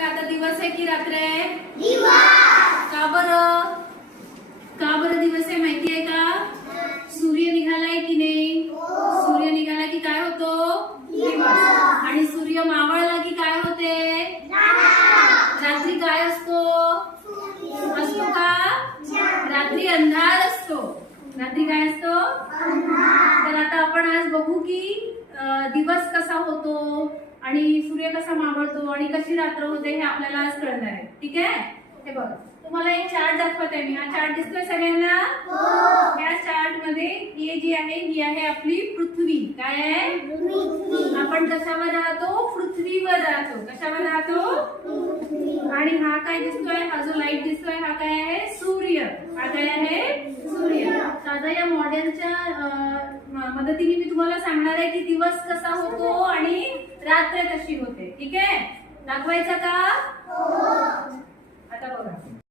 सांगा आता, दिवस आहे की रात्र आहे? दिवस. का बरं? का बरं दिवस आहे माहिती आहे का? सूर्य निघालाय की नाही? सूर्य निघाला की काय होतो? दिवस. आणि सूर्य मावळला की काय होते? रात्री काय असतो? असतो का? रात्री अंधार असतो. रात्री काय असतो? तर आता आपण आज बघू की दिवस कसा होतो आणि सूर्य कसा मावळतो आणि कशी रात्र होते हे आपल्याला आज कळणार आहे. ठीक आहे? हे बघा, तुम्हाला एक चार्ट दाखवत आहे मी. हा चार्ट दिसतोय सगळ्यांना? या चार्ट मध्ये ही जी आहे ही आहे आपली पृथ्वी. काय आहे? आपण कशावर राहतो? पृथ्वीवर राहतो. कशावर राहतो? आणि हा काय दिसतोय? हा जो लाईट दिसतोय हा काय आहे? सूर्य. हा काय आहे? सूर्य. आता या मॉडेलच्या मदतीने मी तुम्हाला सांगणार आहे की दिवस कसा होतो आणि रात्र कशी होते. ठीक आहे? दाखवायचा का?